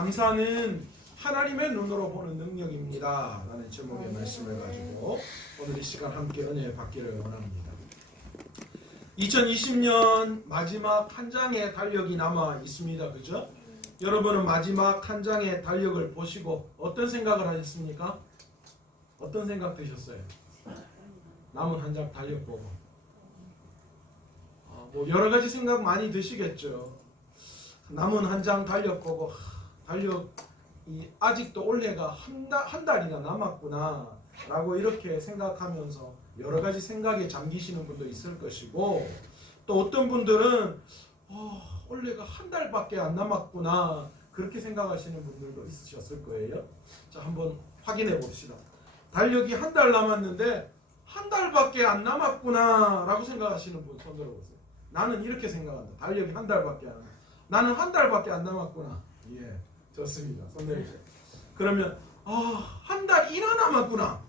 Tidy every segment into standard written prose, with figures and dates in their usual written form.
감사는 하나님의 눈으로 보는 능력입니다 라는 제목의 말씀을 가지고 오늘 이 시간 함께 은혜 받기를 원합니다. 2020년 마지막 한 장의 달력이 남아 있습니다. 그죠? 여러분은 마지막 한 장의 달력을 보시고 어떤 생각을 하셨습니까? 어떤 생각 드셨어요? 남은 한 장 달력 보고 뭐 여러 가지 생각 많이 드시겠죠. 남은 한 장 달력 보고 달력이 아직도 올해가 한 달이나 남았구나 라고 이렇게 생각하면서 여러 가지 생각에 잠기시는 분도 있을 것이고, 또 어떤 분들은 올해가 한 달밖에 안 남았구나 그렇게 생각하시는 분들도 있으셨을 거예요. 자, 한번 확인해 봅시다. 달력이 한 달 남았는데 한 달밖에 안 남았구나 라고 생각하시는 분 손 들어보세요. 나는 이렇게 생각한다. 달력이 한 달밖에 안 남았구나. 나는 한 달밖에 안 남았구나. 예, 좋습니다. 손 내리세요. 그러면 한 달이나 남았구나.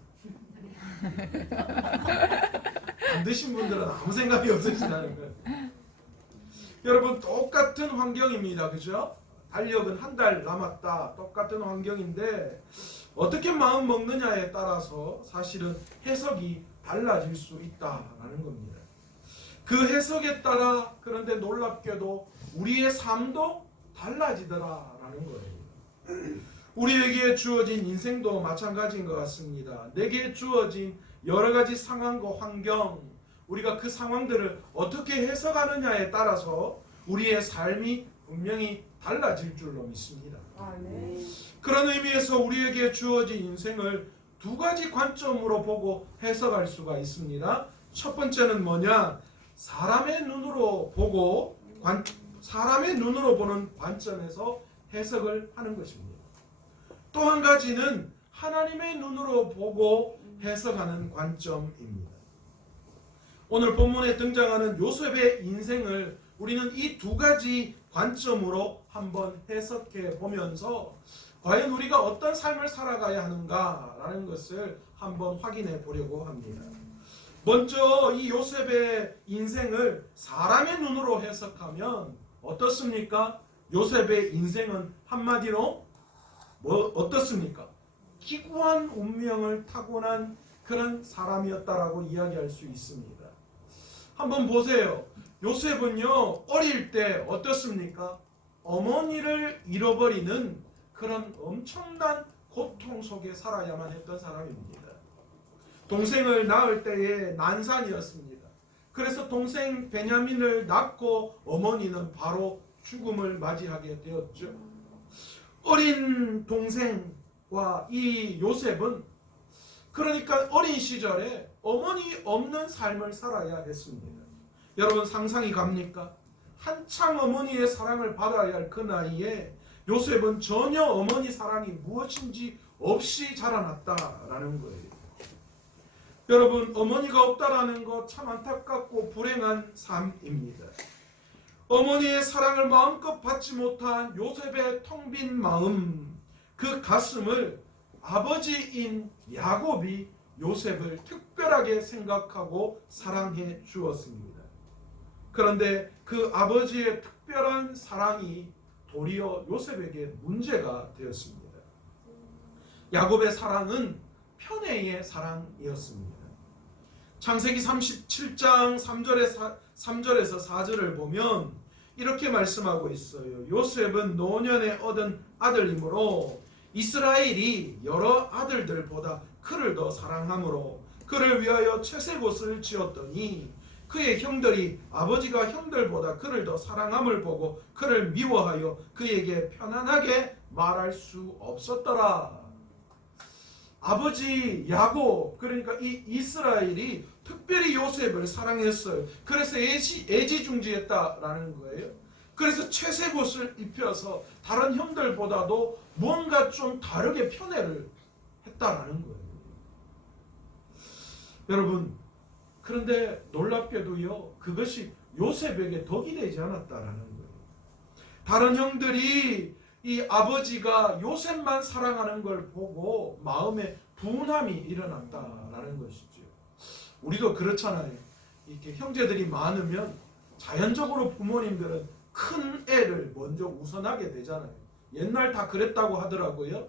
안 드신 분들은 아무 생각이 없으시다는 거예요. 여러분, 똑같은 환경입니다. 그죠? 달력은 한 달 남았다. 똑같은 환경인데 어떻게 마음 먹느냐에 따라서 사실은 해석이 달라질 수 있다라는 겁니다. 그 해석에 따라 그런데 놀랍게도 우리의 삶도 달라지더라라는 거예요. 우리에게 주어진 인생도 마찬가지인 것 같습니다. 내게 주어진 여러 가지 상황과 환경, 우리가 그 상황들을 어떻게 해석하느냐에 따라서 우리의 삶이 분명히 달라질 줄로 믿습니다. 그런 의미에서 우리에게 주어진 인생을 두 가지 관점으로 보고 해석할 수가 있습니다. 첫 번째는 뭐냐? 사람의 눈으로 보는 관점에서 해석을 하는 것입니다. 또 한 가지는 하나님의 눈으로 보고 해석하는 관점입니다. 오늘 본문에 등장하는 요셉의 인생을 우리는 이 두 가지 관점으로 한번 해석해 보면서 과연 우리가 어떤 삶을 살아가야 하는가라는 것을 한번 확인해 보려고 합니다. 먼저 이 요셉의 인생을 사람의 눈으로 해석하면 어떻습니까? 요셉의 인생은 한마디로 어떻습니까? 기구한 운명을 타고난 그런 사람이었다라고 이야기할 수 있습니다. 한번 보세요. 요셉은요, 어릴 때 어떻습니까? 어머니를 잃어버리는 그런 엄청난 고통 속에 살아야만 했던 사람입니다. 동생을 낳을 때에 난산이었습니다. 그래서 동생 베냐민을 낳고 어머니는 바로 죽음을 맞이하게 되었죠. 어린 동생과 이 요셉은 그러니까 어린 시절에 어머니 없는 삶을 살아야 했습니다. 여러분, 상상이 갑니까? 한창 어머니의 사랑을 받아야 할 그 나이에 요셉은 전혀 어머니 사랑이 무엇인지 없이 자라났다라는 거예요. 여러분, 어머니가 없다라는 것 참 안타깝고 불행한 삶입니다. 어머니의 사랑을 마음껏 받지 못한 요셉의 텅 빈 마음, 그 가슴을 아버지인 야곱이 요셉을 특별하게 생각하고 사랑해 주었습니다. 그런데 그 아버지의 특별한 사랑이 도리어 요셉에게 문제가 되었습니다. 야곱의 사랑은 편애의 사랑이었습니다. 창세기 37장 3절에서 4절을 보면 이렇게 말씀하고 있어요. 요셉은 노년에 얻은 아들이므로 이스라엘이 여러 아들들보다 그를 더 사랑함으로 그를 위하여 채색옷을 지었더니 그의 형들이 아버지가 형들보다 그를 더 사랑함을 보고 그를 미워하여 그에게 편안하게 말할 수 없었더라. 아버지 야곱, 그러니까 이 이스라엘이 특별히 요셉을 사랑했어요. 그래서 애지중지했다라는 거예요. 그래서 채색옷을 입혀서 다른 형들보다도 뭔가 좀 다르게 편애를 했다라는 거예요. 여러분, 그런데 놀랍게도요, 그것이 요셉에게 덕이 되지 않았다라는 거예요. 다른 형들이 이 아버지가 요셉만 사랑하는 걸 보고 마음에 분함이 일어났다라는 것이죠. 우리도 그렇잖아요. 이렇게 형제들이 많으면 자연적으로 부모님들은 큰 애를 먼저 우선하게 되잖아요. 옛날 다 그랬다고 하더라고요.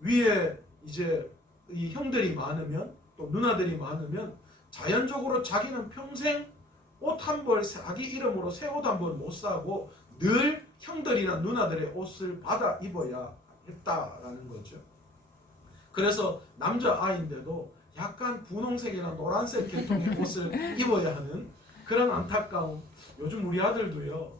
위에 이제 이 형들이 많으면 또 누나들이 많으면 자연적으로 자기는 평생 옷 한 벌 자기 이름으로 새 옷 한 벌 못 사고 늘 형들이나 누나들의 옷을 받아 입어야 했다라는 거죠. 그래서 남자아이인데도 약간 분홍색이나 노란색 계통의 옷을 입어야 하는 그런 안타까움. 요즘 우리 아들도요,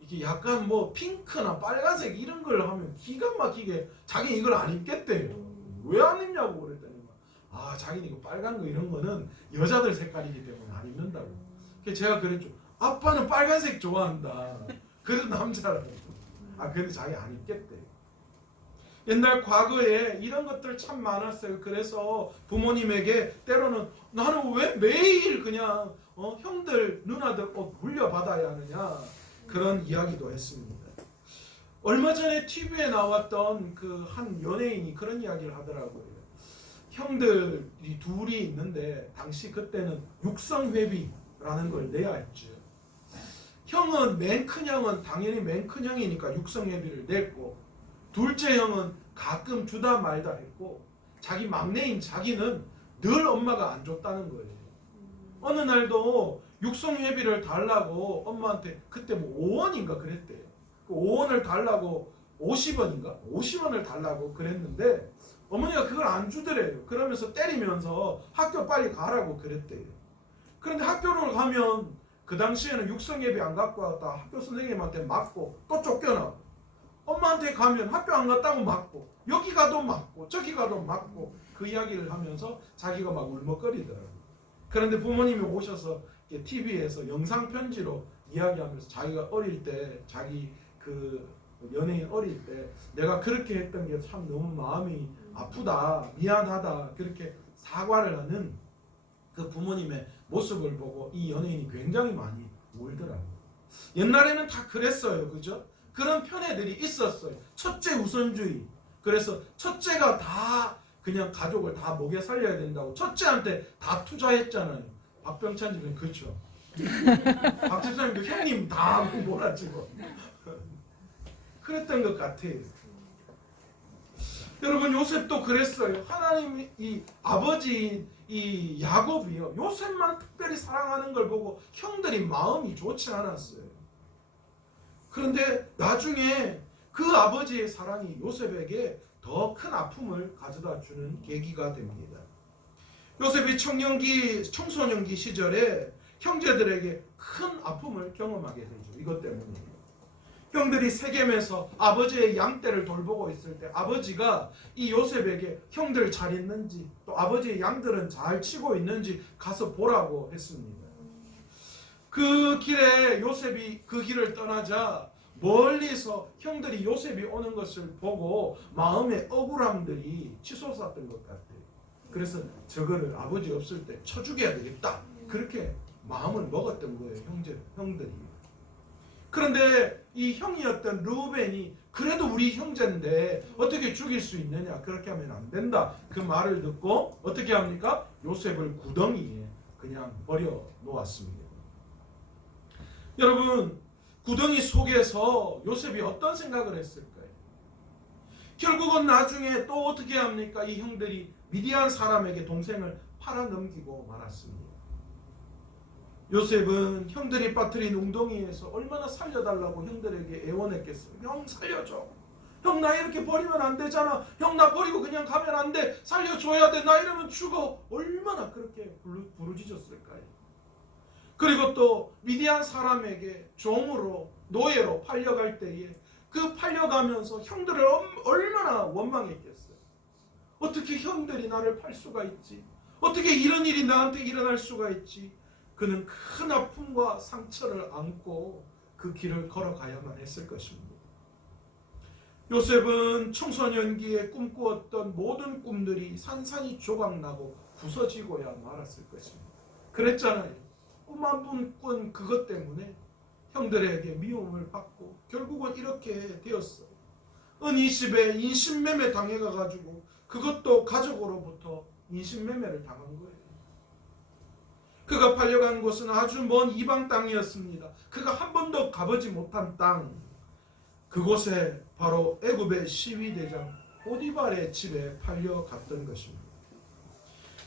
이게 약간 뭐 핑크나 빨간색 이런 걸 하면 기가 막히게 자기 이걸 안 입겠대요. 왜 안 입냐고 그랬더니 자기는 이거 빨간 거 이런 거는 여자들 색깔이기 때문에 안 입는다고. 그래서 제가 그랬죠. 아빠는 빨간색 좋아한다. 그래도 남자라고. 그래도 자기 안 입겠대요. 옛날 과거에 이런 것들 참 많았어요. 그래서 부모님에게 때로는 나는 왜 매일 그냥 형들 누나들 옷 물려받아야 하느냐 그런 이야기도 했습니다. 얼마 전에 TV에 나왔던 그 한 연예인이 그런 이야기를 하더라고요. 형들이 둘이 있는데 당시 그때는 육성회비라는 걸 내야 했죠. 형은 맨 큰 형은 당연히 맨 큰 형이니까 육성회비를 냈고, 둘째 형은 가끔 주다 말다 했고, 자기 막내인 자기는 늘 엄마가 안 줬다는 거예요. 어느 날도 육성회비를 달라고 엄마한테 그때 뭐 5원인가 그랬대요. 그 5원을 달라고 50원인가? 50원을 달라고 그랬는데 어머니가 그걸 안 주더래요. 그러면서 때리면서 학교 빨리 가라고 그랬대요. 그런데 학교를 가면 그 당시에는 육성예비 안 갖고 왔다 학교 선생님한테 맞고 또 쫓겨나고, 엄마한테 가면 학교 안 갔다고 맞고, 여기 가도 맞고 저기 가도 맞고, 그 이야기를 하면서 자기가 막 울먹거리더라고요. 그런데 부모님이 오셔서 TV에서 영상 편지로 이야기하면서 자기가 어릴 때, 자기 그 연예인 어릴 때 내가 그렇게 했던 게 참 너무 마음이 아프다, 미안하다, 그렇게 사과를 하는 그 부모님의 모습을 보고 이 연예인이 굉장히 많이 울더라고요. 옛날에는 다 그랬어요. 그죠? 그런 편애들이 있었어요. 첫째 우선주의. 그래서 첫째가 다 그냥 가족을 다 먹여 살려야 된다고 첫째한테 다 투자했잖아요. 박병찬 집은 그렇죠. 박 집사님도 형님 다 몰아주고 그랬던 것 같아요. 여러분, 요셉도 그랬어요. 하나님이 이 아버지인 이 야곱이요, 요셉만 특별히 사랑하는 걸 보고 형들이 마음이 좋지 않았어요. 그런데 나중에 그 아버지의 사랑이 요셉에게 더 큰 아픔을 가져다 주는 계기가 됩니다. 요셉이 청소년기 시절에 형제들에게 큰 아픔을 경험하게 되죠. 이것 때문이에요. 형들이 세겜에서 아버지의 양떼를 돌보고 있을 때 아버지가 이 요셉에게 형들 잘 있는지, 또 아버지의 양들은 잘 치고 있는지 가서 보라고 했습니다. 그 길에 요셉이 그 길을 떠나자 멀리서 형들이 요셉이 오는 것을 보고 마음의 억울함들이 치솟았던 것 같아요. 그래서 저거를 아버지 없을 때 쳐 죽여야 되겠다, 그렇게 마음을 먹었던 거예요. 형들이. 그런데 이 형이었던 르우벤이 그래도 우리 형제인데 어떻게 죽일 수 있느냐, 그렇게 하면 안 된다, 그 말을 듣고 어떻게 합니까? 요셉을 구덩이에 그냥 버려 놓았습니다. 여러분, 구덩이 속에서 요셉이 어떤 생각을 했을까요? 결국은 나중에 또 어떻게 합니까? 이 형들이 미디안 사람에게 동생을 팔아넘기고 말았습니다. 요셉은 형들이 빠뜨린 웅덩이에서 얼마나 살려달라고 형들에게 애원했겠어요. 형 살려줘. 형 나 이렇게 버리면 안 되잖아. 형 나 버리고 그냥 가면 안 돼. 살려줘야 돼. 나 이러면 죽어. 얼마나 그렇게 부르짖었을까요? 그리고 또 미디안 사람에게 종으로, 노예로 팔려갈 때에 그 팔려가면서 형들을 얼마나 원망했겠어요. 어떻게 형들이 나를 팔 수가 있지? 어떻게 이런 일이 나한테 일어날 수가 있지? 그는 큰 아픔과 상처를 안고 그 길을 걸어가야만 했을 것입니다. 요셉은 청소년기에 꿈꾸었던 모든 꿈들이 산산이 조각나고 부서지고야 말았을 것입니다. 그랬잖아요. 꿈 한 번 꾼 그것 때문에 형들에게 미움을 받고 결국은 이렇게 되었어요. 은20에 인신매매 당해가지고 그것도 가족으로부터 인신매매를 당한 거예요. 그가 팔려간 곳은 아주 먼 이방 땅이었습니다. 그가 한 번도 가보지 못한 땅, 그곳에 바로 애굽의 시위대장 보디발의 집에 팔려갔던 것입니다.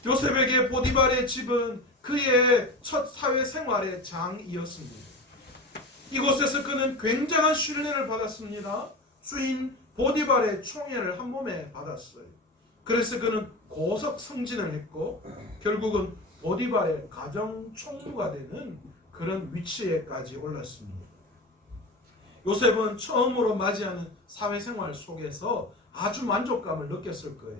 요셉에게 보디발의 집은 그의 첫 사회생활의 장이었습니다. 이곳에서 그는 굉장한训練을 받았습니다. 주인 보디발의 총애를 한 몸에 받았어요. 그래서 그는 고속 승진을 했고 결국은 보디발의 가정 총무가 되는 그런 위치에까지 올랐습니다. 요셉은 처음으로 맞이하는 사회생활 속에서 아주 만족감을 느꼈을 거예요.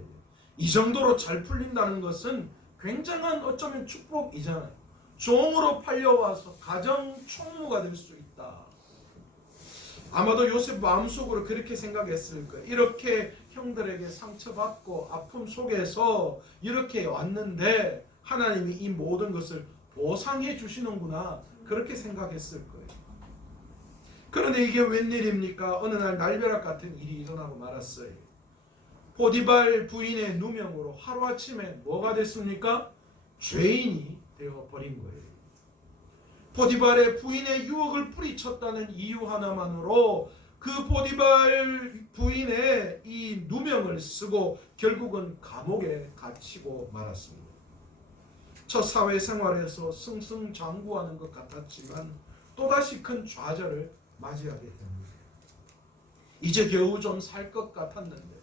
이 정도로 잘 풀린다는 것은 굉장한 어쩌면 축복이잖아요. 종으로 팔려와서 가정 총무가 될 수 있다. 아마도 요셉 마음속으로 그렇게 생각했을 거예요. 이렇게 형들에게 상처받고 아픔 속에서 이렇게 왔는데 하나님이 이 모든 것을 보상해 주시는구나, 그렇게 생각했을 거예요. 그런데 이게 웬일입니까? 어느 날 날벼락 같은 일이 일어나고 말았어요. 보디발 부인의 누명으로 하루아침에 뭐가 됐습니까? 죄인이 되어버린 거예요. 보디발의 부인의 유혹을 뿌리쳤다는 이유 하나만으로 그 보디발 부인의 이 누명을 쓰고 결국은 감옥에 갇히고 말았습니다. 첫 사회생활에서 승승장구하는 것 같았지만 또다시 큰 좌절을 맞이하게 됩니다. 이제 겨우 좀 살 것 같았는데,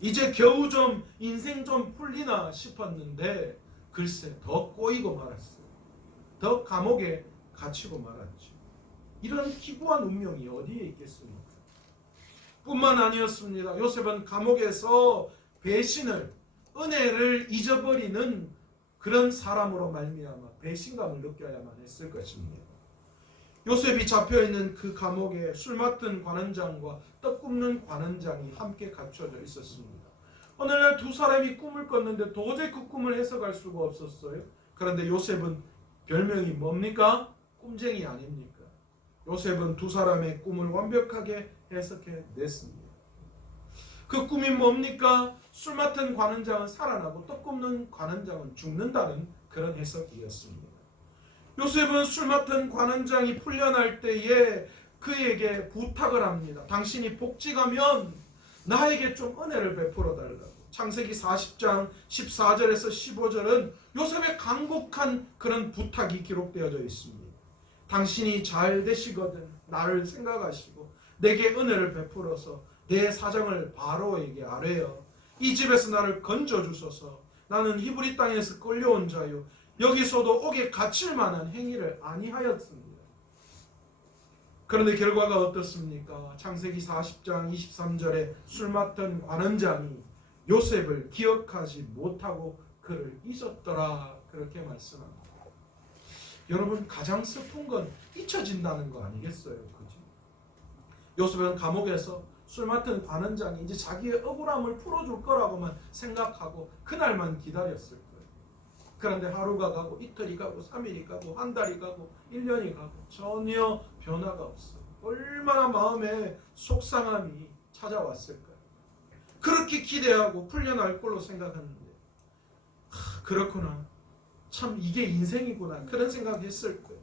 이제 겨우 좀 인생 좀 풀리나 싶었는데 글쎄 더 꼬이고 말았어요. 더 감옥에 갇히고 말았죠. 이런 기구한 운명이 어디에 있겠습니까? 뿐만 아니었습니다. 요셉은 감옥에서 배신을, 은혜를 잊어버리는 그런 사람으로 말미암아 배신감을 느껴야만 했을 것입니다. 요셉이 잡혀있는 그 감옥에 술 맡은 관원장과 떡 굽는 관원장이 함께 갇혀져 있었습니다. 어느 날 두 사람이 꿈을 꿨는데 도저히 그 꿈을 해석할 수가 없었어요. 그런데 요셉은 별명이 뭡니까? 꿈쟁이 아닙니까? 요셉은 두 사람의 꿈을 완벽하게 해석해 냈습니다. 그 꿈이 뭡니까? 술 맡은 관원장은 살아나고 떡 굽는 관원장은 죽는다는 그런 해석이었습니다. 요셉은 술 맡은 관원장이 풀려날 때에 그에게 부탁을 합니다. 당신이 복직하면 나에게 좀 은혜를 베풀어 달라고. 창세기 40장 14절에서 15절은 요셉의 간곡한 그런 부탁이 기록되어져 있습니다. 당신이 잘 되시거든 나를 생각하시고 내게 은혜를 베풀어서 내 사정을 바로에게 아뢰어 이 집에서 나를 건져주소서. 나는 히브리 땅에서 끌려온 자요 여기서도 옥에 갇힐 만한 행위를 아니하였습니다. 그런데 결과가 어떻습니까? 창세기 40장 23절에 술 맡은 관원장이 요셉을 기억하지 못하고 그를 잊었더라, 그렇게 말씀합니다. 여러분, 가장 슬픈 건 잊혀진다는 거 아니겠어요? 그죠? 요셉은 감옥에서 술 맡은 관원장이 이제 자기의 억울함을 풀어줄 거라고만 생각하고 그날만 기다렸을 거예요. 그런데 하루가 가고 이틀이 가고 3일이 가고 한 달이 가고 1년이 가고 전혀 변화가 없어요. 얼마나 마음에 속상함이 찾아왔을까요? 그렇게 기대하고 풀려날 걸로 생각하는데 그렇구나, 참 이게 인생이구나, 그런 생각했을 거예요.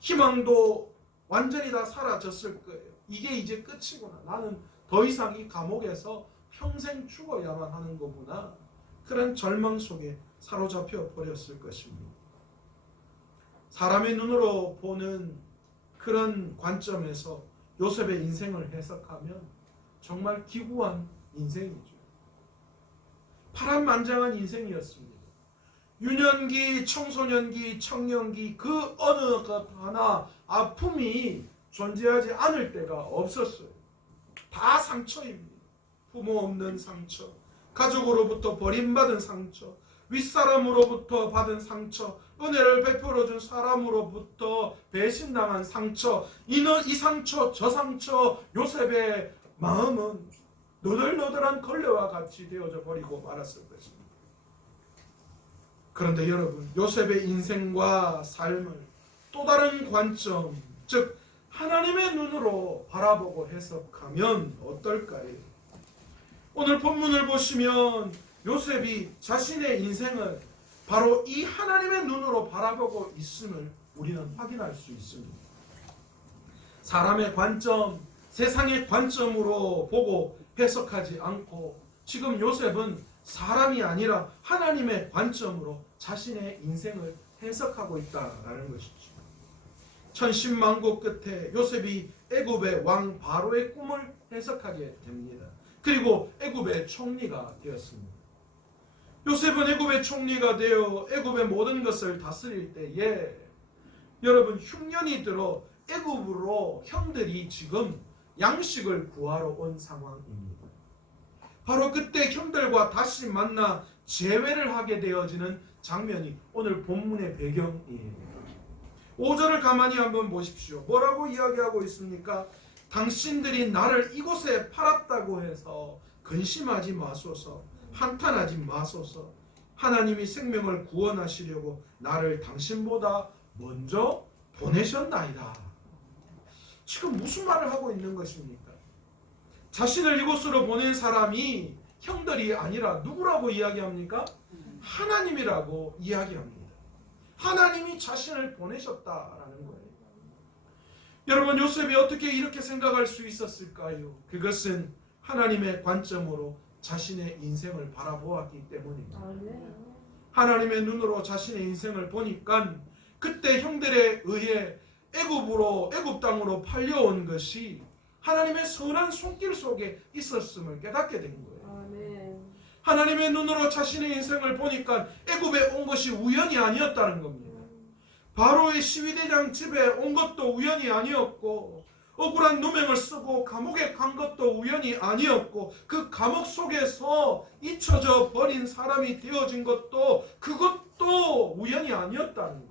희망도 완전히 다 사라졌을 거예요. 이게 이제 끝이구나, 나는 더 이상 이 감옥에서 평생 죽어야만 하는 거구나, 그런 절망 속에 사로잡혀 버렸을 것입니다. 사람의 눈으로 보는 그런 관점에서 요셉의 인생을 해석하면 정말 기구한 인생이죠. 파란만장한 인생이었습니다. 유년기, 청소년기, 청년기 그 어느 것 하나 아픔이 존재하지 않을 때가 없었어요. 다 상처입니다. 부모 없는 상처, 가족으로부터 버림받은 상처, 윗사람으로부터 받은 상처, 은혜를 베풀어준 사람으로부터 배신당한 상처, 이 상처 저 상처, 요셉의 마음은 너덜너덜한 걸레와 같이 되어져 버리고 말았을 것입니다. 그런데 여러분, 요셉의 인생과 삶을 또 다른 관점, 즉 하나님의 눈으로 바라보고 해석하면 어떨까요? 오늘 본문을 보시면 요셉이 자신의 인생을 바로 이 하나님의 눈으로 바라보고 있음을 우리는 확인할 수 있습니다. 사람의 관점, 세상의 관점으로 보고 해석하지 않고 지금 요셉은 사람이 아니라 하나님의 관점으로 자신의 인생을 해석하고 있다라는 것이죠. 천신만고 끝에 요셉이 애굽의 왕 바로의 꿈을 해석하게 됩니다. 그리고 애굽의 총리가 되었습니다. 요셉은 애굽의 총리가 되어 애굽의 모든 것을 다스릴 때에 여러분 흉년이 들어 애굽으로 형들이 지금 양식을 구하러 온 상황입니다. 바로 그때 형들과 다시 만나 재회를 하게 되어지는 장면이 오늘 본문의 배경이에요. 5절을 가만히 한번 보십시오. 뭐라고 이야기하고 있습니까? 당신들이 나를 이곳에 팔았다고 해서 근심하지 마소서, 한탄하지 마소서. 하나님이 생명을 구원하시려고 나를 당신보다 먼저 보내셨나이다. 지금 무슨 말을 하고 있는 것입니까? 자신을 이곳으로 보낸 사람이 형들이 아니라 누구라고 이야기합니까? 하나님이라고 이야기합니다. 하나님이 자신을 보내셨다라는 거예요. 여러분, 요셉이 어떻게 이렇게 생각할 수 있었을까요? 그것은 하나님의 관점으로 자신의 인생을 바라보았기 때문입니다. 하나님의 눈으로 자신의 인생을 보니까 그때 형들에 의해 애굽 땅으로 팔려온 것이 하나님의 선한 손길 속에 있었음을 깨닫게 된 거예요. 하나님의 눈으로 자신의 인생을 보니까 애굽에 온 것이 우연이 아니었다는 겁니다. 바로의 시위대장 집에 온 것도 우연이 아니었고, 억울한 누명을 쓰고 감옥에 간 것도 우연이 아니었고, 그 감옥 속에서 잊혀져 버린 사람이 되어진 것도 그것도 우연이 아니었다는 거예요.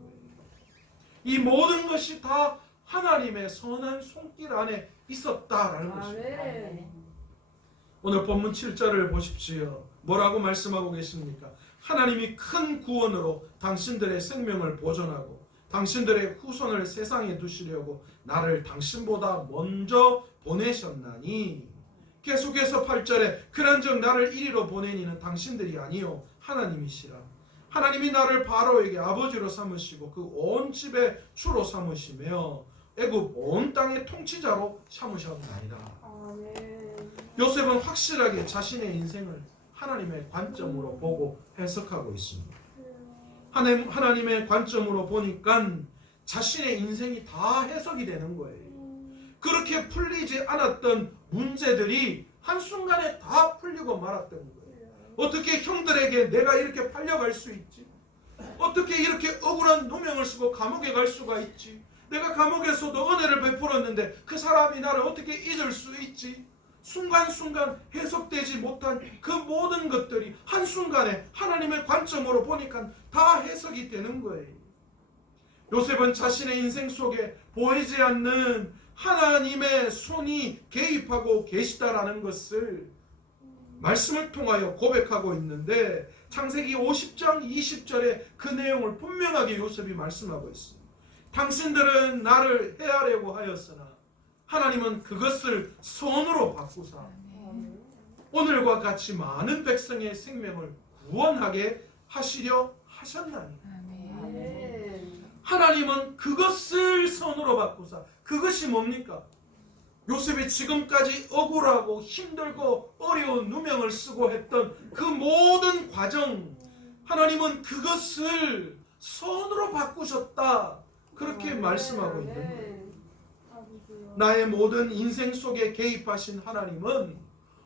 이 모든 것이 다 하나님의 선한 손길 안에 있었다라는 것입니다. 오늘 본문 7절을 보십시오. 뭐라고 말씀하고 계십니까? 하나님이 큰 구원으로 당신들의 생명을 보존하고 당신들의 후손을 세상에 두시려고 나를 당신보다 먼저 보내셨나니. 계속해서 8절에 그런즉 나를 이리로 보내니는 당신들이 아니요 하나님이시라. 하나님이 나를 바로에게 아버지로 삼으시고 그 온 집의 주로 삼으시며 애굽 온 땅의 통치자로 삼으셨나이다. 요셉은 확실하게 자신의 인생을 하나님의 관점으로 보고 해석하고 있습니다. 하나님의 관점으로 보니까 자신의 인생이 다 해석이 되는 거예요. 그렇게 풀리지 않았던 문제들이 한순간에 다 풀리고 말았던 거예요. 어떻게 형들에게 내가 이렇게 팔려갈 수 있지? 어떻게 이렇게 억울한 누명을 쓰고 감옥에 갈 수가 있지? 내가 감옥에서도 은혜를 베풀었는데 그 사람이 나를 어떻게 잊을 수 있지? 순간순간 해석되지 못한 그 모든 것들이 한순간에 하나님의 관점으로 보니까 다 해석이 되는 거예요. 요셉은 자신의 인생 속에 보이지 않는 하나님의 손이 개입하고 계시다라는 것을 말씀을 통하여 고백하고 있는데, 창세기 50장 20절에 그 내용을 분명하게 요셉이 말씀하고 있습니다. 당신들은 나를 해하려고 하였으나 하나님은 그것을 선으로 바꾸사 오늘과 같이 많은 백성의 생명을 구원하게 하시려 하셨나니. 하나님은 그것을 선으로 바꾸사, 그것이 뭡니까? 요셉이 지금까지 억울하고 힘들고 어려운 누명을 쓰고 했던 그 모든 과정, 하나님은 그것을 선으로 바꾸셨다, 그렇게 말씀하고 있는 거예요. 나의 모든 인생 속에 개입하신 하나님은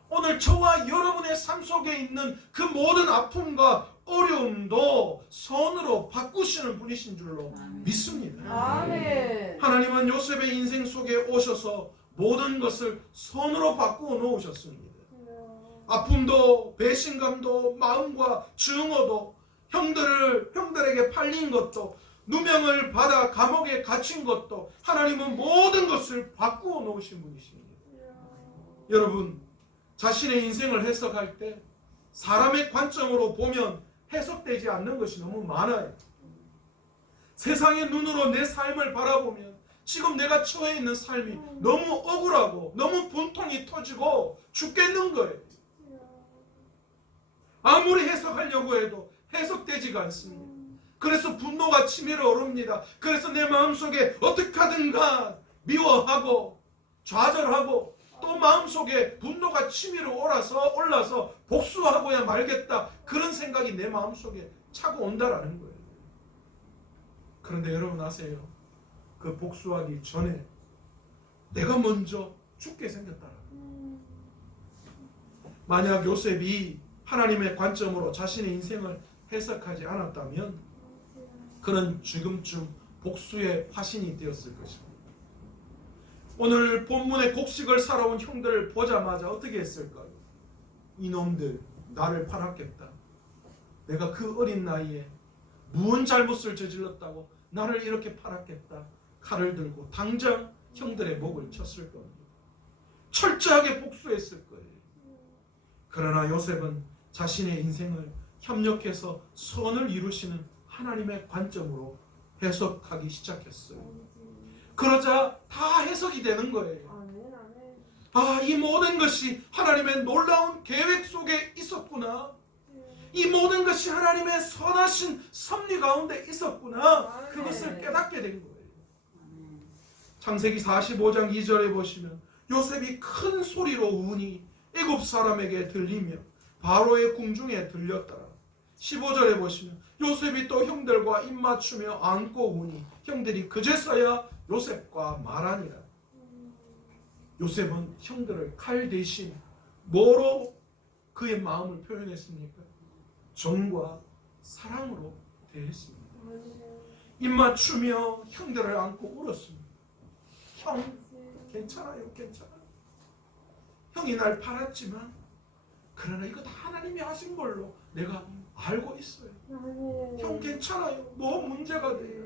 오늘 저와 여러분의 삶 속에 있는 그 모든 아픔과 어려움도 선으로 바꾸시는 분이신 줄로 믿습니다. 아멘. 하나님은 요셉의 인생 속에 오셔서 모든 것을 선으로 바꾸어 놓으셨습니다. 아픔도 배신감도 마음과 증오도 형들에게 팔린 것도 누명을 받아 감옥에 갇힌 것도 하나님은 모든 것을 바꾸어 놓으신 분이십니다. 여러분, 자신의 인생을 해석할 때 사람의 관점으로 보면 해석되지 않는 것이 너무 많아요. 세상의 눈으로 내 삶을 바라보면 지금 내가 처해 있는 삶이 너무 억울하고 너무 분통이 터지고 죽겠는 거예요. 아무리 해석하려고 해도 해석되지가 않습니다. 그래서 분노가 치밀어 오릅니다. 그래서 내 마음속에 어떻게 하든가 미워하고 좌절하고 또 마음속에 분노가 치밀어 올라서 복수하고야 말겠다, 그런 생각이 내 마음속에 차고 온다라는 거예요. 그런데 여러분 아세요? 그 복수하기 전에 내가 먼저 죽게 생겼다라는 거예요. 만약 요셉이 하나님의 관점으로 자신의 인생을 해석하지 않았다면 그는 지금쯤 복수의 화신이 되었을 것입니다. 오늘 본문의 곡식을 살아온 형들을 보자마자 어떻게 했을까요? 이놈들 나를 팔았겠다. 내가 그 어린 나이에 무슨 잘못을 저질렀다고 나를 이렇게 팔았겠다. 칼을 들고 당장 형들의 목을 쳤을 겁니다. 철저하게 복수했을 거예요. 그러나 요셉은 자신의 인생을 협력해서 선을 이루시는 하나님의 관점으로 해석하기 시작했어요. 그러자 다 해석이 되는 거예요. 아, 이 모든 것이 하나님의 놀라운 계획 속에 있었구나. 이 모든 것이 하나님의 선하신 섭리 가운데 있었구나. 그것을 깨닫게 된 거예요. 창세기 45장 2절에 보시면 요셉이 큰 소리로 우니 애굽 사람에게 들리며 바로의 궁중에 들렸더라. 15절에 보시면 요셉이 또 형들과 입맞추며 안고 우니 형들이 그제서야 요셉과 말하니라. 요셉은 형들을 칼 대신 뭐로 그의 마음을 표현했습니까? 정과 사랑으로 대했습니다. 입맞추며 형들을 안고 울었습니다. 형, 괜찮아요, 괜찮아요. 형이 날 팔았지만 그러나 이거 다 하나님이 하신 걸로 내가 알고 있어요. 형 괜찮아요. 뭐 문제가 돼요.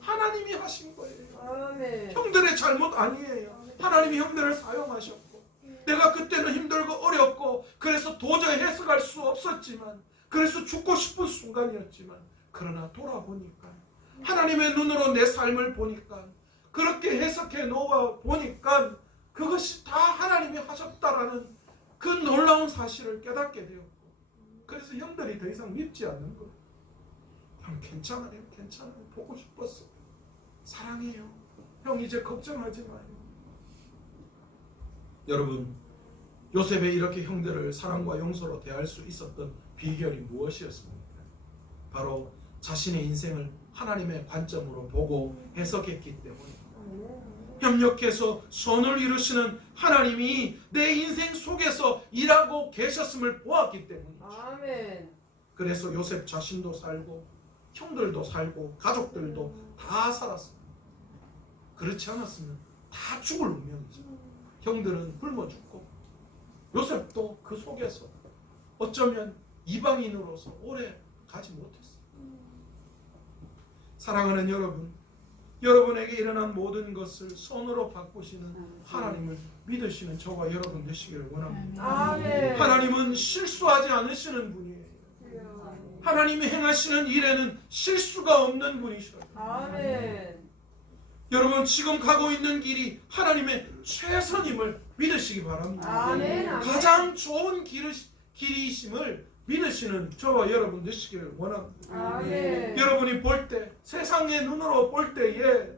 하나님이 하신 거예요. 형들의 잘못 아니에요. 하나님이 형들을 사용하셨고 내가 그때는 힘들고 어렵고 그래서 도저히 해석할 수 없었지만 그래서 죽고 싶은 순간이었지만 그러나 돌아보니까 하나님의 눈으로 내 삶을 보니까 그렇게 해석해 놓아 보니까 그것이 다 하나님이 하셨다라는 그 놀라운 사실을 깨닫게 되었고 그래서 형들이 더 이상 밉지 않는 거예요. 형 괜찮아요, 괜찮아요. 보고 싶었어. 사랑해요. 형 이제 걱정하지 마요. 여러분, 요셉의 이렇게 형들을 사랑과 용서로 대할 수 있었던 비결이 무엇이었습니까? 바로 자신의 인생을 하나님의 관점으로 보고 해석했기 때문입니다. 협력해서 선을 이루시는 하나님이 내 인생 속에서 일하고 계셨음을 보았기 때문이죠. 아멘. 그래서 요셉 자신도 살고 형들도 살고 가족들도 다 살았습니다. 그렇지 않았으면 다 죽을 운명이죠. 형들은 굶어 죽고 요셉도 그 속에서 어쩌면 이방인으로서 오래 가지 못했어요. 사랑하는 여러분, 여러분에게 일어난 모든 것을 선으로 바꾸시는 하나님을 믿으시는 저와 여러분 되시기를 원합니다. 아멘. 하나님은 실수하지 않으시는 분이에요. 하나님이 행하시는 일에는 실수가 없는 분이셔요. 아멘. 여러분 지금 가고 있는 길이 하나님의 최선임을 믿으시기 바랍니다. 아멘. 가장 좋은 길이심을 믿으시는 저와 여러분 되시기를 원합니다. 아멘. 여러분이 볼 때, 세상의 눈으로 볼 때에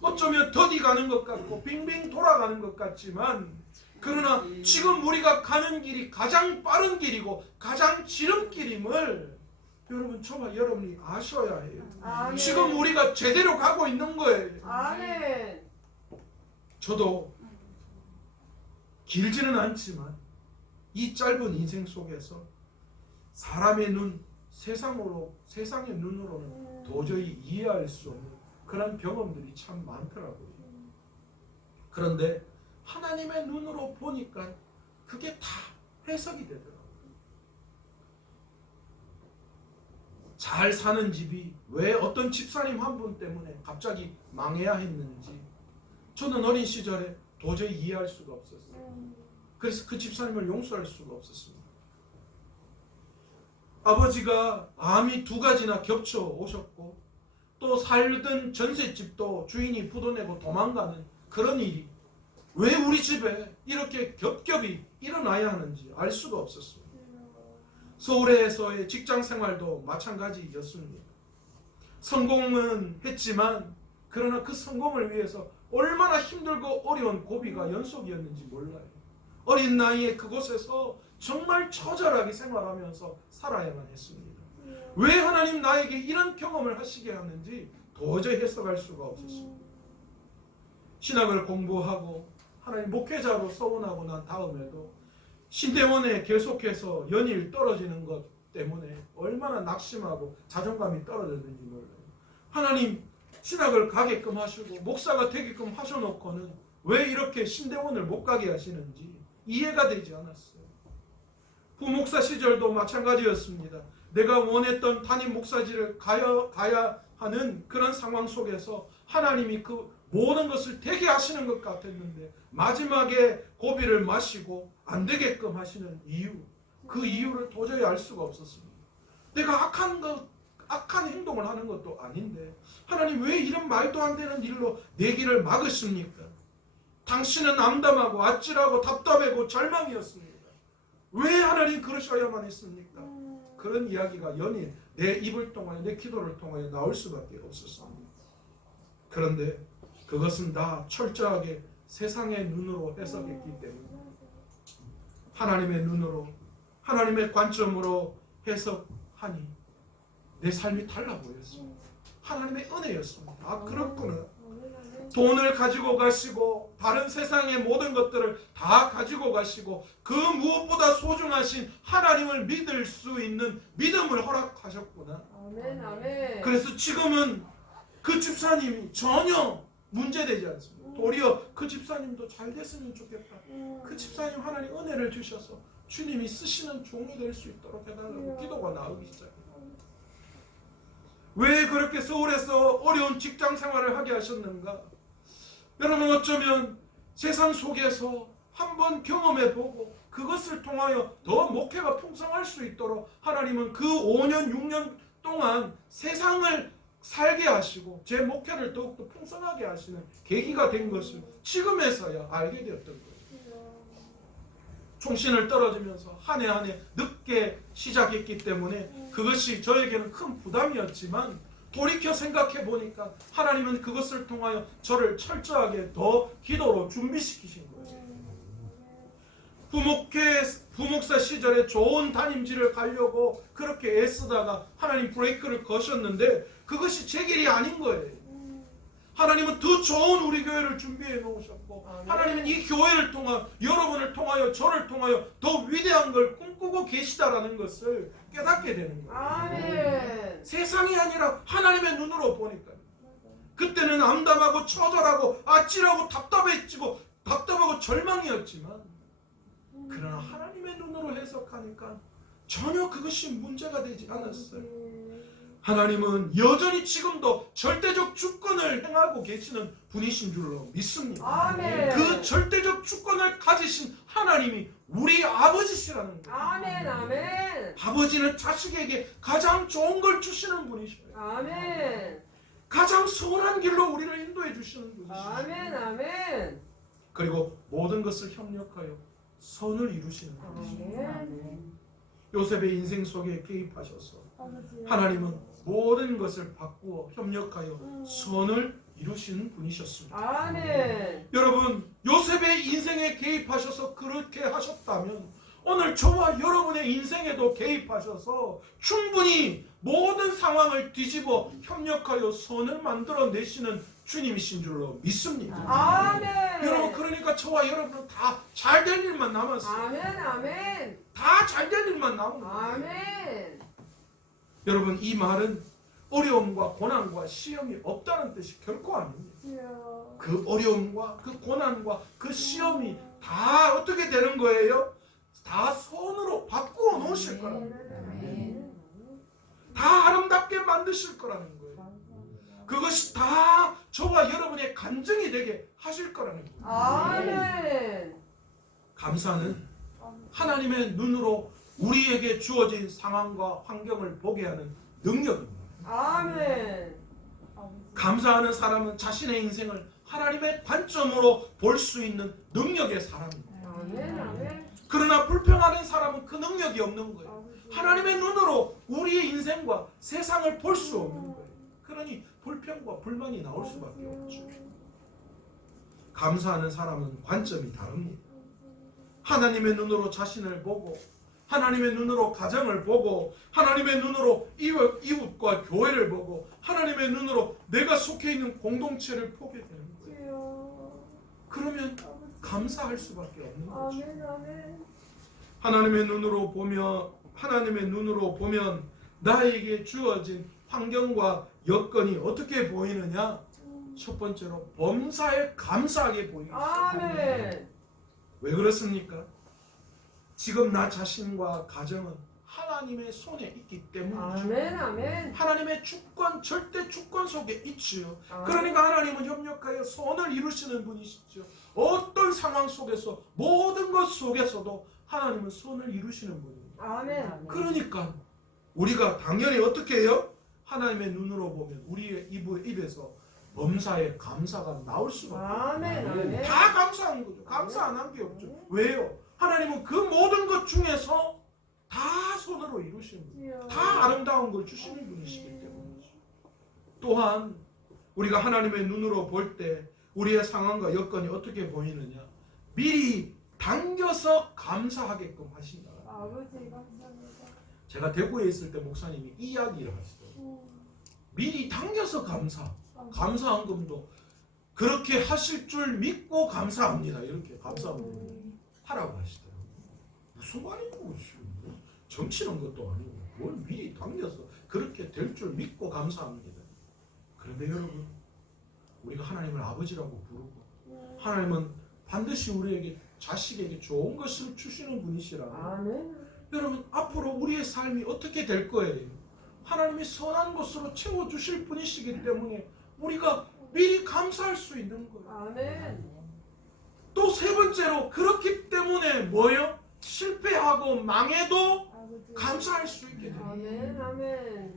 어쩌면 더디 가는 것 같고 빙빙 돌아가는 것 같지만 그러나 지금 우리가 가는 길이 가장 빠른 길이고 가장 지름길임을 여러분 저와 여러분이 아셔야 해요. 아멘. 지금 우리가 제대로 가고 있는 거예요. 아멘. 저도 길지는 않지만 이 짧은 인생 속에서 사람의 눈, 세상의 눈으로는 도저히 이해할 수 없는 그런 경험들이 참 많더라고요. 그런데 하나님의 눈으로 보니까 그게 다 해석이 되더라고요. 잘 사는 집이 왜 어떤 집사님 한 분 때문에 갑자기 망해야 했는지 저는 어린 시절에 도저히 이해할 수가 없었어요. 그래서 그 집사님을 용서할 수가 없었습니다. 아버지가 암이 2가지나 겹쳐 오셨고 또 살던 전셋집도 주인이 부도내고 도망가는 그런 일이 왜 우리 집에 이렇게 겹겹이 일어나야 하는지 알 수가 없었습니다. 서울에서의 직장 생활도 마찬가지였습니다. 성공은 했지만 그러나 그 성공을 위해서 얼마나 힘들고 어려운 고비가 연속이었는지 몰라요. 어린 나이에 그곳에서 정말 처절하게 생활하면서 살아야만 했습니다. 왜 하나님 나에게 이런 경험을 하시게 하는지 도저히 해석할 수가 없었습니다. 신학을 공부하고 하나님 목회자로 서원하고 난 다음에도 신대원에 계속해서 연일 떨어지는 것 때문에 얼마나 낙심하고 자존감이 떨어졌는지 몰라요. 하나님 신학을 가게끔 하시고 목사가 되게끔 하셔놓고는 왜 이렇게 신대원을 못 가게 하시는지 이해가 되지 않았어요. 부목사 시절도 마찬가지였습니다. 내가 원했던 담임 목사직을 가야 하는 그런 상황 속에서 하나님이 그 모든 것을 되게 하시는 것 같았는데 마지막에 고비를 마시고 안 되게끔 하시는 이유, 그 이유를 도저히 알 수가 없었습니다. 내가 악한 행동을 하는 것도 아닌데 하나님 왜 이런 말도 안 되는 일로 내 길을 막으십니까? 당신은 암담하고 아찔하고 답답하고 절망이었습니다. 왜 하나님 그러셔야만 했습니까? 그런 이야기가 연일 내 입을 통하여 내 기도를 통하여 나올 수밖에 없었습니다. 그런데 그것은 다 철저하게 세상의 눈으로 해석했기 때문에 하나님의 눈으로 하나님의 관점으로 해석하니 내 삶이 달라 보였습니다. 하나님의 은혜였습니다. 아 그렇구나. 돈을 가지고 가시고 다른 세상의 모든 것들을 다 가지고 가시고 그 무엇보다 소중하신 하나님을 믿을 수 있는 믿음을 허락하셨구나. 아멘, 아멘. 그래서 지금은 그 집사님이 전혀 문제되지 않습니다. 도리어 그 집사님도 잘 됐으면 좋겠다. 그 집사님 하나님 은혜를 주셔서 주님이 쓰시는 종이 될 수 있도록 해달라고 기도가 나오기 시작합니다. 왜 그렇게 서울에서 어려운 직장 생활을 하게 하셨는가? 여러분 어쩌면 세상 속에서 한번 경험해보고 그것을 통하여 더 목회가 풍성할 수 있도록 하나님은 그 5년 6년 동안 세상을 살게 하시고 제 목회를 더욱더 풍성하게 하시는 계기가 된 것을 지금에서야 알게 되었던 거예요. 총신을 떨어지면서 한 해 한 해 늦게 시작했기 때문에 그것이 저에게는 큰 부담이었지만 돌이켜 생각해 보니까 하나님은 그것을 통하여 저를 철저하게 더 기도로 준비시키신 거예요. 부목사 시절에 좋은 담임지를 가려고 그렇게 애쓰다가 하나님 브레이크를 거셨는데 그것이 제 길이 아닌 거예요. 하나님은 더 좋은 우리 교회를 준비해 놓으셨고 하나님은 이 교회를 통하여 여러분을 통하여 저를 통하여 더 위대한 걸 꿈꾸고 계시다라는 것을 깨닫게 되는 거예요. 아멘. 세상이 아니라 하나님의 눈으로 보니까요. 그때는 암담하고 처절하고 아찔하고 답답하고 절망이었지만 그러나 하나님의 눈으로 해석하니까 전혀 그것이 문제가 되지 않았어요. 하나님은 여전히 지금도 절대적 주권을 행하고 계시는 분이신 줄로 믿습니다. 아멘. 그 절대적 주권을 가지신 하나님이 우리 아버지시라는 거예요. 아멘, 아멘. 아버지는 자식에게 가장 좋은 걸 주시는 분이셔요. 아멘. 가장 선한 길로 우리를 인도해 주시는 분이시죠. 아멘, 아멘. 그리고 모든 것을 협력하여 선을 이루시는 분이시죠. 아멘. 요셉의 인생 속에 개입하셔서 하나님은 모든 것을 바꾸어 협력하여 선을 이루시는 분이셨습니다. 아멘. 여러분 요셉의 인생에 개입하셔서 그렇게 하셨다면 오늘 저와 여러분의 인생에도 개입하셔서 충분히 모든 상황을 뒤집어 협력하여 선을 만들어내시는 주님이신 줄로 믿습니다. 아멘. 여러분 그러니까 저와 여러분은 다 잘 될 일만 남았어요. 아멘, 아멘. 다 잘 될 일만 남은 거예요. 아멘. 여러분 이 말은 어려움과 고난과 시험이 없다는 뜻이 결코 아닙니다. 그 어려움과 그 고난과 그 시험이 다 어떻게 되는 거예요? 다 선으로 바꾸어 놓으실 거라는 거예요. 다 아름답게 만드실 거라는 거예요. 그것이 다 저와 여러분의 간증이 되게 하실 거라는 거예요. 아멘. 감사는 하나님의 눈으로 우리에게 주어진 상황과 환경을 보게 하는 능력입니다. 아멘. 감사하는 사람은 자신의 인생을 하나님의 관점으로 볼 수 있는 능력의 사람입니다. 아멘, 아멘. 그러나 불평하는 사람은 그 능력이 없는 거예요. 하나님의 눈으로 우리의 인생과 세상을 볼 수 없는 거예요. 그러니 불평과 불만이 나올 수밖에 없죠. 감사하는 사람은 관점이 다릅니다. 하나님의 눈으로 자신을 보고 하나님의 눈으로 가정을 보고 하나님의 눈으로 이웃과 교회를 보고 하나님의 눈으로 내가 속해 있는 공동체를 보게 되는 거예요. 주여. 그러면 감사할 수밖에 없는 거죠. 아멘 아멘. 하나님의 눈으로 보면 나에게 주어진 환경과 여건이 어떻게 보이느냐? 첫 번째로 범사에 감사하게 보입니다. 아멘. 왜 그렇습니까? 지금 나 자신과 가정은 하나님의 손에 있기 때문이죠. 아멘 아멘. 하나님의 주권, 절대 주권 속에 있지요. 아멘. 그러니까 하나님은 협력하여 선을 이루시는 분이시죠. 어떤 상황 속에서 모든 것 속에서도 하나님은 선을 이루시는 분입니다. 아멘. 그러니까 우리가 당연히 어떻게 해요? 하나님의 눈으로 보면 우리의 입에서 범사에 감사가 나올 수밖에 없어요. 아멘 아멘. 다 감사한 거죠. 감사 안 한 게 없죠. 왜요? 하나님은 그 모든 것 중에서 다 손으로 이루시는 분이에요. 주여. 다 아름다운 걸 주시는 분이시기 때문이죠. 또한 우리가 하나님의 눈으로 볼 때 우리의 상황과 여건이 어떻게 보이느냐? 미리 당겨서 감사하게끔 하신다. 아버지 감사합니다. 제가 대구에 있을 때 목사님이 이 이야기를 하시더라고요. 미리 당겨서 감사한 금도 그렇게 하실 줄 믿고 감사합니다. 이렇게 감사합니다. 하라고 하시더라고요. 무슨 말이고 정치는 것도 아니고 뭘 미리 당겨서 그렇게 될 줄 믿고 감사합니다. 그런데 여러분 우리가 하나님을 아버지라고 부르고 하나님은 반드시 우리에게 자식에게 좋은 것을 주시는 분이시라. 아멘. 여러분 앞으로 우리의 삶이 어떻게 될 거예요? 하나님이 선한 것으로 채워주실 분이시기 때문에 우리가 미리 감사할 수 있는 거예요. 아멘. 또 세 번째로 그렇기 때문에 뭐예요? 실패하고 망해도 아버지. 감사할 수 있게 돼요. 아멘 아멘.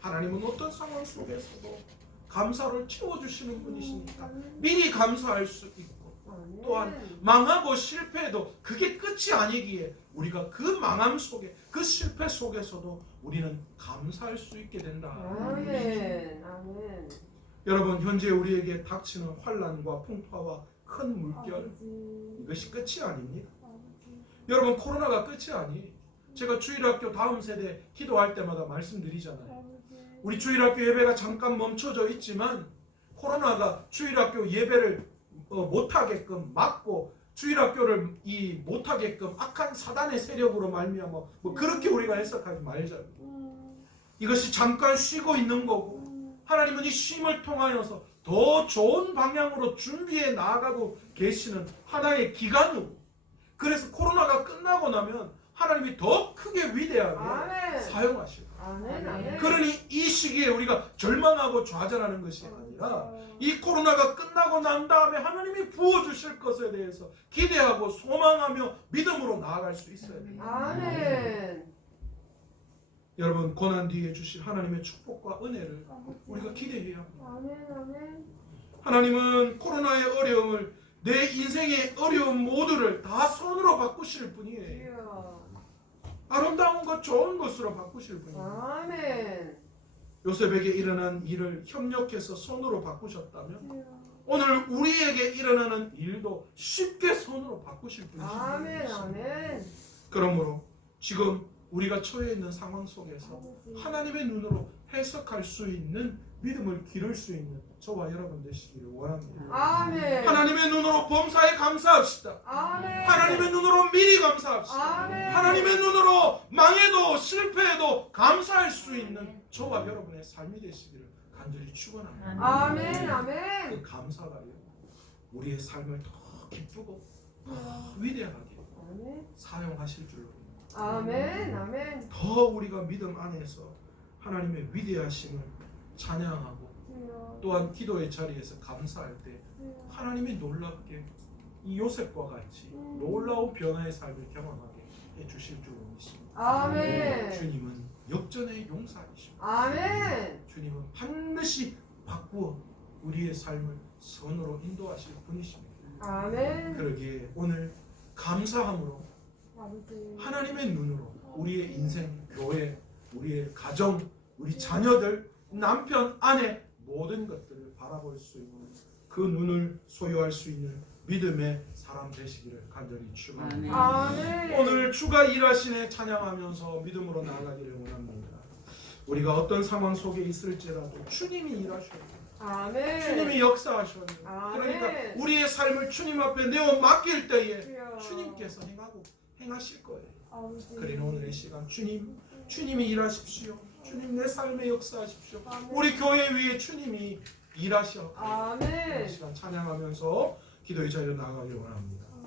하나님은 어떤 상황 속에서도 감사를 채워주시는 분이시니까 아멘. 미리 감사할 수 있고 아멘. 또한 망하고 실패해도 그게 끝이 아니기에 우리가 그 망함 속에 그 실패 속에서도 우리는 감사할 수 있게 된다. 아멘 아멘. 여러분 현재 우리에게 닥치는 환난과 풍파와 큰 물결 아버지. 이것이 끝이 아닙니다. 아버지. 여러분 코로나가 끝이 아니에요. 제가 주일학교 다음 세대 기도할 때마다 말씀드리잖아요. 아버지. 우리 주일학교 예배가 잠깐 멈춰져 있지만 코로나가 주일학교 예배를 못하게끔 막고 주일학교를 못하게끔 악한 사단의 세력으로 말미암아 뭐 그렇게 우리가 해석하지 말자고. 이것이 잠깐 쉬고 있는 거고 하나님은 이 쉼을 통하여서 더 좋은 방향으로 준비해 나아가고 계시는 하나의 기간으로 그래서 코로나가 끝나고 나면 하나님이 더 크게 위대하게 아멘. 사용하실 거예요. 아멘 아멘. 그러니 이 시기에 우리가 절망하고 좌절하는 것이 아니라 이 코로나가 끝나고 난 다음에 하나님이 부어주실 것에 대해서 기대하고 소망하며 믿음으로 나아갈 수 있어야 돼요. 아멘. 여러분 고난 뒤에 주실 하나님의 축복과 은혜를 우리가 기대해야 합니다. 아멘 아멘. 하나님은 코로나의 어려움을 내 인생의 어려움 모두를 다 손으로 바꾸실 분이에요. 주여. 아름다운 것 좋은 것으로 바꾸실 분이에요. 아멘. 요셉에게 일어난 일을 협력해서 손으로 바꾸셨다면 주여. 오늘 우리에게 일어나는 일도 쉽게 손으로 바꾸실 분이십니다. 아멘 아멘. 그러므로 지금 우리가 처해 있는 상황 속에서 아버지. 하나님의 눈으로 해석할 수 있는 믿음을 기를 수 있는 저와 여러분 되시기를 원합니다. 아멘. 하나님의 눈으로 범사에 감사합시다. 아멘. 하나님의 눈으로 미리 감사합시다. 아멘. 하나님의 눈으로 망해도 실패해도 감사할 수 있는 저와 여러분의 삶이 되시기를 간절히 축원합니다. 아멘 아멘. 그 감사가요 우리의 삶을 더 기쁘고 더 위대하게 아멘. 사용하실 줄로 아멘 아멘. 더 우리가 믿음 안에서 하나님의 위대하심을 찬양하고 주여. 또한 기도의 자리에서 감사할 때 주여. 하나님이 놀랍게 이 요셉과 같이 놀라운 변화의 삶을 경험하게 해주실 줄 믿습니다. 아멘. 주님은 역전의 용사이십니다. 아멘. 주님은 반드시 바꾸어 우리의 삶을 선으로 인도하실 분이십니다. 아멘. 그러기에 오늘 감사함으로 아버지. 하나님의 눈으로 우리의 인생, 교회, 우리의 가정, 우리 자녀들, 남편, 아내 모든 것들을 바라볼 수 있는 그 눈을 소유할 수 있는 믿음의 사람 되시기를 간절히 축원합니다. 아멘. 오늘 주가 일하시네 찬양하면서 믿음으로 나아가기를 원합니다. 우리가 어떤 상황 속에 있을지라도 주님이 일하셔요. 아멘. 주님이 역사하셔요. 아멘. 그러니까 우리의 삶을 주님 앞에 내어 맡길 때에 주여. 주님께서 행하실 거예요. 아버지. 그러니 오늘 이 시간 주님이 일하십시오. 주님 내 삶에 역사하십시오. 아멘. 우리 교회 위에 주님이 일하셔. 이 아멘. 시간 찬양하면서 기도의 자리로 나아가길 원합니다.